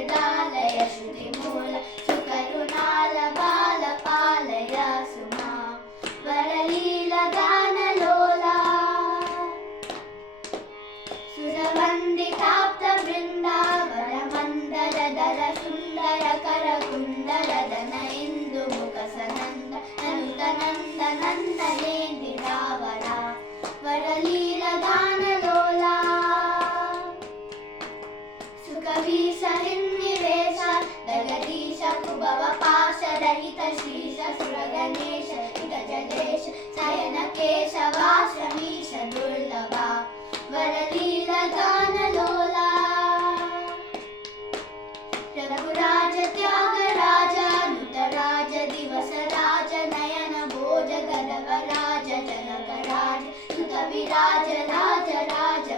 हृदालय श्रुतिमूल सुकरुणाल बाल पालय सुमा वरलीलगानलोला सुरवन्दिताप्तवृन्दा वरमन्दरदर सुन्दर करकुण्डलदन इन्दुमुखसनन्द नन्दनन्द नन्दनेन्दिरावरा वरलीलगानलोला सुकवीसहिन्निवेश जगदीश कुभवपाशरहित श्रीश सुरगणेश गजदेश शयन केशवाशमीश दुर्लभा वरलीलगानलोला रघुराज त्यागराज नुतराज दिवसराज नयन भोज गदवराज जनकराज सुतविराज राज राज